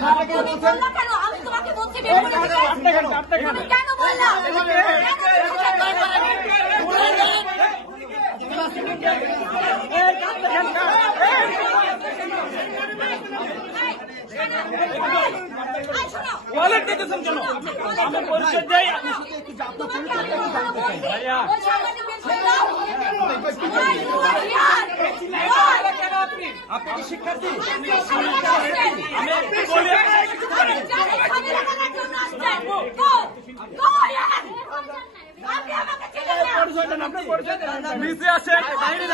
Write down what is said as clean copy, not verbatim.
তুমি বললা কেন? আমি তোমাকে বলছি বের করে দিতে। তুমি কেন বললা? ওয়ালেট দিতেছেন কেন? আমি পরিচয় দেই। আপনি কি শিক্ষার্থী? আমি বলি নিচে আছে বাইরে